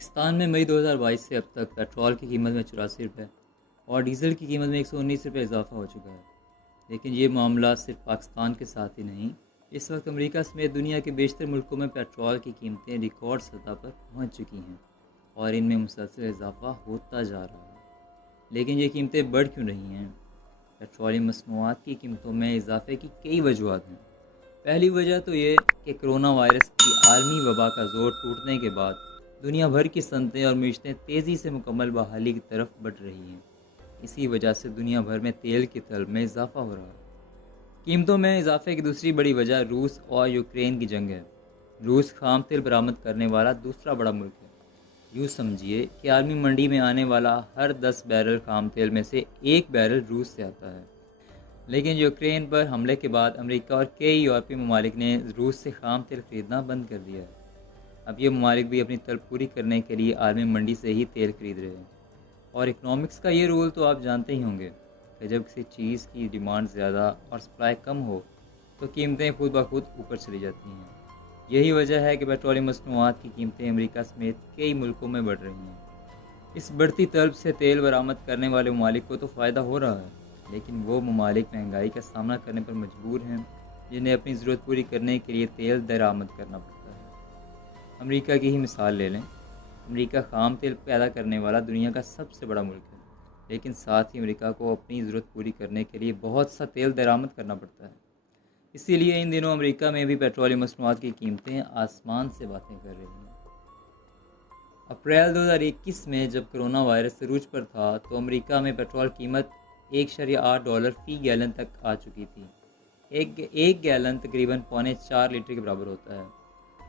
پاکستان میں مئی 2022 سے اب تک پیٹرول کی قیمت میں 84 روپے اور ڈیزل کی قیمت میں 119 روپے اضافہ ہو چکا ہے۔ لیکن یہ معاملہ صرف پاکستان کے ساتھ ہی نہیں، اس وقت امریکہ سمیت دنیا کے بیشتر ملکوں میں پیٹرول کی قیمتیں ریکارڈ سطح پر پہنچ چکی ہیں اور ان میں مسلسل اضافہ ہوتا جا رہا ہے۔ لیکن یہ قیمتیں بڑھ کیوں رہی ہیں؟ پیٹرولیم مصنوعات کی قیمتوں میں اضافے کی کئی وجوہات ہیں۔ پہلی وجہ تو یہ کہ کرونا وائرس کی عالمی وبا کا زور ٹوٹنے کے بعد دنیا بھر کی صنعتیں اور معیشتیں تیزی سے مکمل بحالی کی طرف بڑھ رہی ہیں۔ اسی وجہ سے دنیا بھر میں تیل کی طلب میں اضافہ ہو رہا ہے۔ قیمتوں میں اضافے کی دوسری بڑی وجہ روس اور یوکرین کی جنگ ہے۔ روس خام تیل برآمد کرنے والا دوسرا بڑا ملک ہے۔ یوں سمجھیے کہ عالمی منڈی میں آنے والا ہر 10 بیرل خام تیل میں سے 1 بیرل روس سے آتا ہے۔ لیکن یوکرین پر حملے کے بعد امریکہ اور کئی یورپی ممالک نے روس سے خام تیل خریدنا بند کر دیا ہے۔ اب یہ ممالک بھی اپنی طلب پوری کرنے کے لیے عالمی منڈی سے ہی تیل خرید رہے ہیں۔ اور اکنامکس کا یہ رول تو آپ جانتے ہی ہوں گے کہ جب کسی چیز کی ڈیمانڈ زیادہ اور سپلائی کم ہو تو قیمتیں خود بخود اوپر چلی جاتی ہیں۔ یہی وجہ ہے کہ پیٹرولیم مصنوعات کی قیمتیں امریکہ سمیت کئی ملکوں میں بڑھ رہی ہیں۔ اس بڑھتی طلب سے تیل برآمد کرنے والے ممالک کو تو فائدہ ہو رہا ہے، لیکن وہ ممالک مہنگائی کا سامنا کرنے پر مجبور ہیں جنہیں اپنی ضرورت پوری کرنے کے لیے تیل درآمد کرنا پڑتا ہے۔ امریکہ کی ہی مثال لے لیں۔ امریکہ خام تیل پیدا کرنے والا دنیا کا سب سے بڑا ملک ہے، لیکن ساتھ ہی امریکہ کو اپنی ضرورت پوری کرنے کے لیے بہت سا تیل درآمد کرنا پڑتا ہے۔ اسی لیے ان دنوں امریکہ میں بھی پیٹرولیم مصنوعات کی قیمتیں آسمان سے باتیں کر رہی ہیں۔ اپریل 2021 میں جب کرونا وائرس عروج پر تھا تو امریکہ میں پیٹرول قیمت $1.8 فی گیلن تک آ چکی تھی۔ ایک گیلن تقریباً 4.25 لیٹر کے برابر ہوتا ہے۔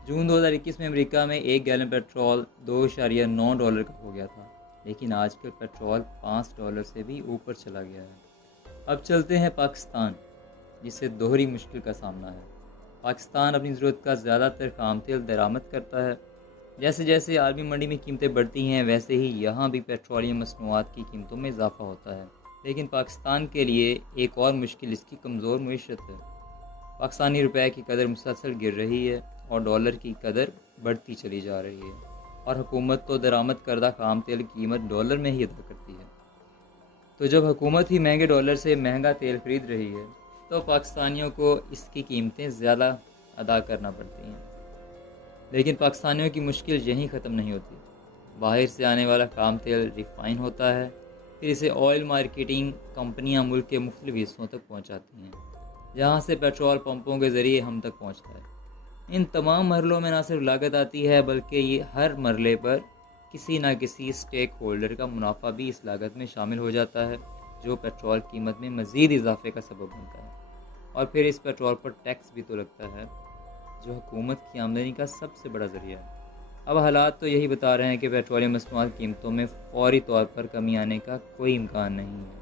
جون 2021 میں امریکہ میں 1 گیلن پیٹرول $2.9 کا ہو گیا تھا، لیکن آج کل پیٹرول $5 سے بھی اوپر چلا گیا ہے۔ اب چلتے ہیں پاکستان، جسے دوہری مشکل کا سامنا ہے۔ پاکستان اپنی ضرورت کا زیادہ تر خام تیل درآمد کرتا ہے۔ جیسے جیسے عالمی منڈی میں قیمتیں بڑھتی ہیں ویسے ہی یہاں بھی پیٹرولیم مصنوعات کی قیمتوں میں اضافہ ہوتا ہے۔ لیکن پاکستان کے لیے ایک اور مشکل اس کی کمزور معیشت ہے۔ پاکستانی روپے کی قدر مسلسل گر رہی ہے اور ڈالر کی قدر بڑھتی چلی جا رہی ہے، اور حکومت تو درآمد کردہ خام تیل کی قیمت ڈالر میں ہی ادا کرتی ہے۔ تو جب حکومت ہی مہنگے ڈالر سے مہنگا تیل خرید رہی ہے تو پاکستانیوں کو اس کی قیمتیں زیادہ ادا کرنا پڑتی ہیں۔ لیکن پاکستانیوں کی مشکل یہیں ختم نہیں ہوتی۔ باہر سے آنے والا خام تیل ریفائن ہوتا ہے، پھر اسے آئل مارکیٹنگ کمپنیاں ملک کے مختلف حصوں تک پہنچاتی ہیں، جہاں سے پیٹرول پمپوں کے ذریعے ہم تک پہنچتا ہے۔ ان تمام مرحلوں میں نہ صرف لاگت آتی ہے بلکہ یہ ہر مرحلے پر کسی نہ کسی اسٹیک ہولڈر کا منافع بھی اس لاگت میں شامل ہو جاتا ہے، جو پیٹرول قیمت میں مزید اضافے کا سبب بنتا ہے۔ اور پھر اس پیٹرول پر ٹیکس بھی تو لگتا ہے، جو حکومت کی آمدنی کا سب سے بڑا ذریعہ ہے۔ اب حالات تو یہی بتا رہے ہیں کہ پیٹرولیم مصنوعات قیمتوں میں فوری طور پر کمی آنے کا کوئی امکان نہیں ہے۔